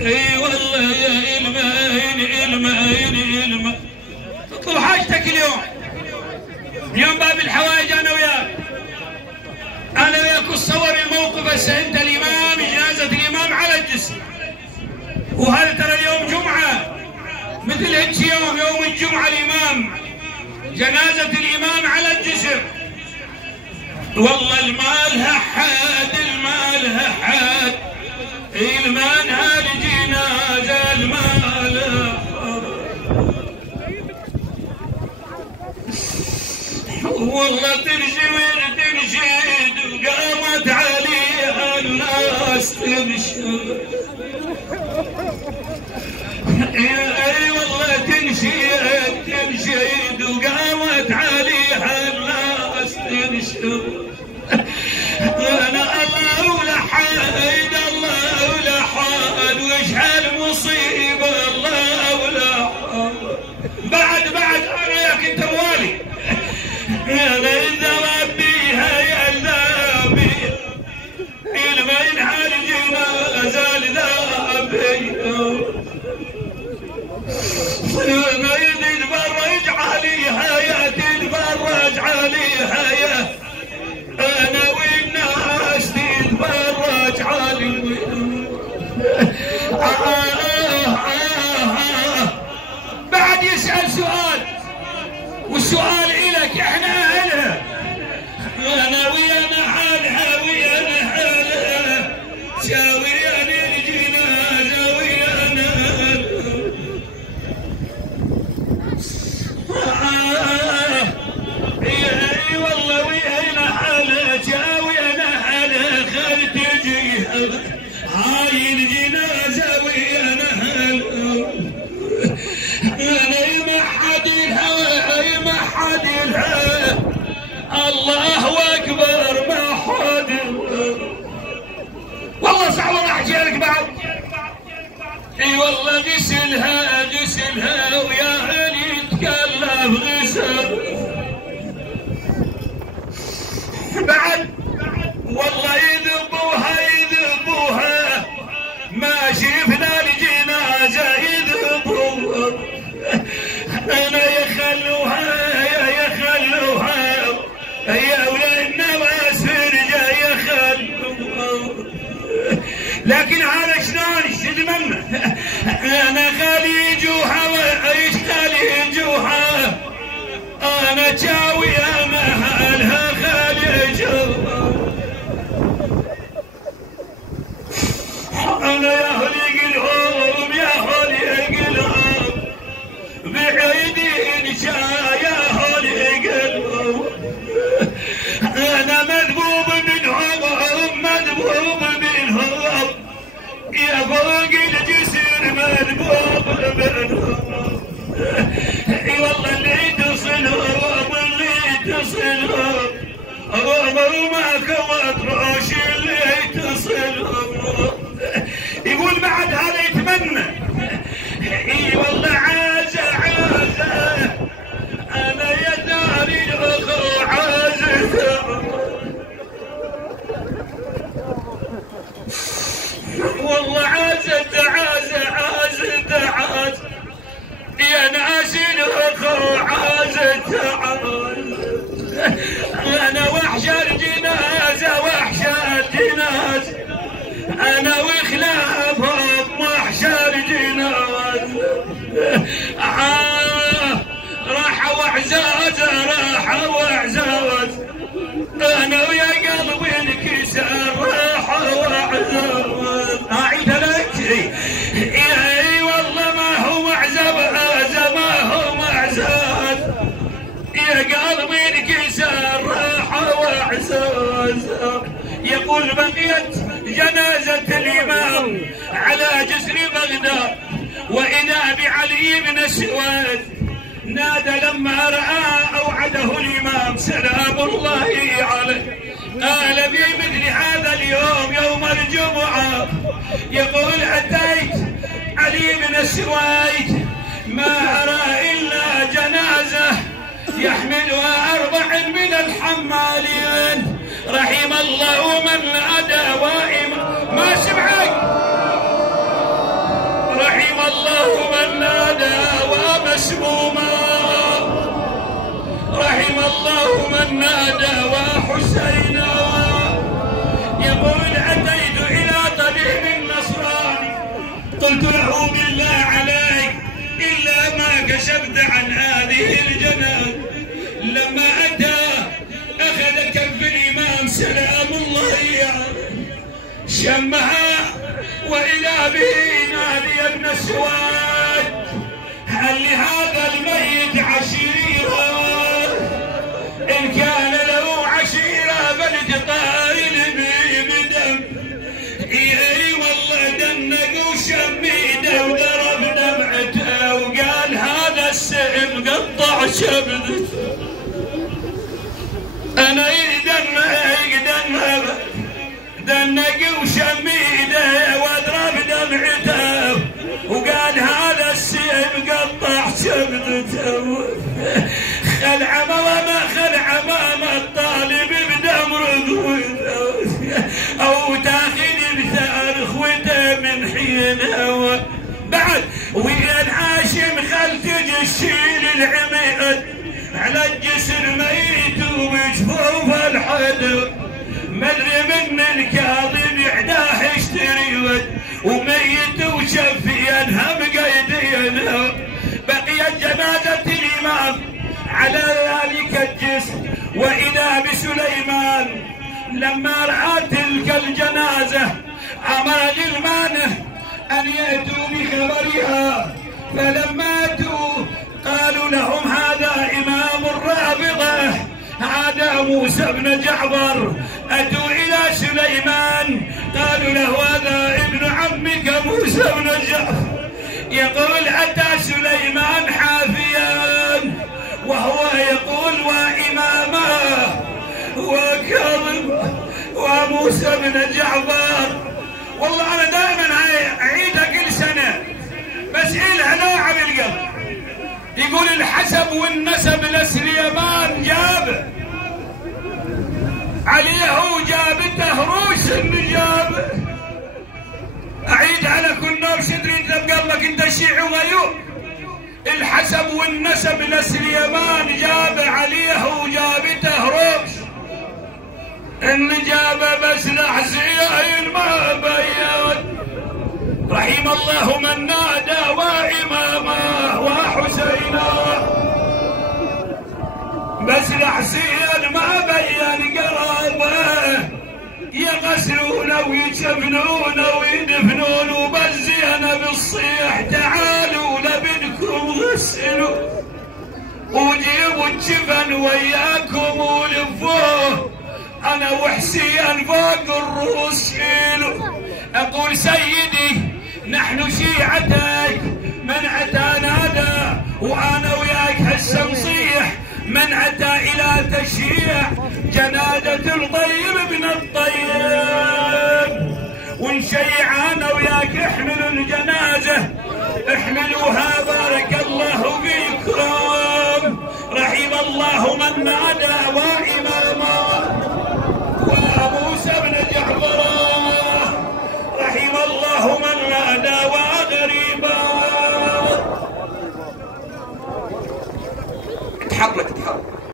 اي والله يا الماين اطلب حاجتك اليوم باب الحوائج انا وياك وتصور الموقف. هسه انت الامام، جنازه الامام على الجسر، وهل ترى اليوم جمعه مثل هيك يوم الجمعه الامام، جنازه الامام على الجسر. والله المالها حد المال هالجنازه المال. والله تنشد وقامت عليها الناس تنشد. اي والله تنشد وقامت عليها الناس تنشد. انا الله ولا حد وش هالمصيبه الله ولا حد. بعد انا وياك انت موالي. انا اذا ربيها يا اللابي لما ينحل جنازه الذابي ما يتفرج عليها يا تتفرج عليها يا انا والناس تتفرج عليها. بعد يسأل سؤال، والسؤال إلك احنا أهلها، أنا ويانا حالها شاوياني الجنازة ويانا اي والله ويانا حالها شاويانا حالها خل تجيها هاي الجنازة ويانا أنا ما حد الها الله أكبر ما حد. والله صعب راح أحكي بعد. اي والله غسلها ويا هل يتكلف غسل بعد. والله يذبوها ما شفنا الجنازة يذبوها. أنا يخلوها يا ولا النواس فرجة يخلوها. لكن على شلون يشتمنا أنا خليجوها وعيش خليجوها أنا جاوي أمهالها خليجوها. أنا يا هلي قلهم بعيدين يا هلي قلهم. أنا مذبوب منهم يا فوق الجسر مذبوب منهم. اي والله اللي تصلهم وما كوت روش اللي تصلهم. يقول بعد هذا يتمنى اي والله عازة انا يا داري الاخو عازة. والله عازة يا ناس الاخو عازة انا وحش الجنازة انا وخلافهم وحش الجنازة. راح وعزاز انا ويا قلبي انكسر راح وعزاز. اعيد لك اي والله ما هو معزاز يا قلبي انكسر راح وعزاز. يقول بقيت جنازة الإمام على جسر بغداد وإذا بعلي بن السواد نادى لما رأى أوعده الإمام سلام الله عليه. قال في مثل هذا اليوم يوم الجمعة يقول أتيت علي بن السواد ما أرى إلا جنازة يحملها 4 من الحمالين رحم الله من أدى وائما ما مسموما. رحم الله من نادى وحسينا. يقول أتيت إلى طبيب نصراني قلت له بالله عليك إلا ما كشفت عن هذه الجنازة. لما أتى أخذ كف الإمام سلام الله عليه شمها وإذا به نادي ابن السواد هل لهذا الميت عشيرة؟ إن كان له عشيرة فلتطايل بي بدم. إي والله دنق وشميده وضرب دمعته وقال هذا السهم قطع شبدته. أنا دنق وشميده واضرب دمعته وقال هذا السهم قطع شبدته. خلع مام الطالب بدم رقوته او تاخذ بثار اخوته من حينه. بعد ويا العاشم خل تجشيل العميد على الجسر ميت وبجفوف الحد. مدري من الكاظم يعداه يشتري ود وميت وشفي انهم قيدينه. بقيت جنازة الإمام على ذلك الجسر وإذا بسليمان لما رأى تلك الجنازة أمر غلمانه أن يأتوا بخبرها. فلما أتوا قالوا لهم هذا إمام الرافضة هذا موسى بن جعفر. أتوا إلى سليمان قالوا له هذا ابن عمك موسى بن جعفر. يقول أتى سليمان حافيا وهو يقول وإمامه وكاظم وموسى بن جعفر. والله أنا دائما أعيدها كل سنة بس إلها نوع بالقلب. يقول الحسب والنسب لسليمان جابه عليه جابته روس النجابه. أعيد على كل نوع شدري انت بقلبك انت شيعي وغيور. الحسب والنسب لسليمان جاب عليه وجابته روس النجابه بس لحزين ما بين. رحم الله من نادى وإمامه وحسينا بس لحزين ما بين قرابه. يغسلون ويشفنون ويدفنون وبالزينة بالصيح تعالوا لبنكم غسلوا وجيبوا الجبن وياكم ولفوه انا وحسين فوق الروس شيلوا. اقول سيدي نحن شيعتك من اتى نادى وانا وياك هسه نصيح من اتى الى تشييع جنازة الطيب ابن الطيب ونشيع انا وياك. احملوا الجنازة احملوها بارك الله فيكم. رحم الله من نادى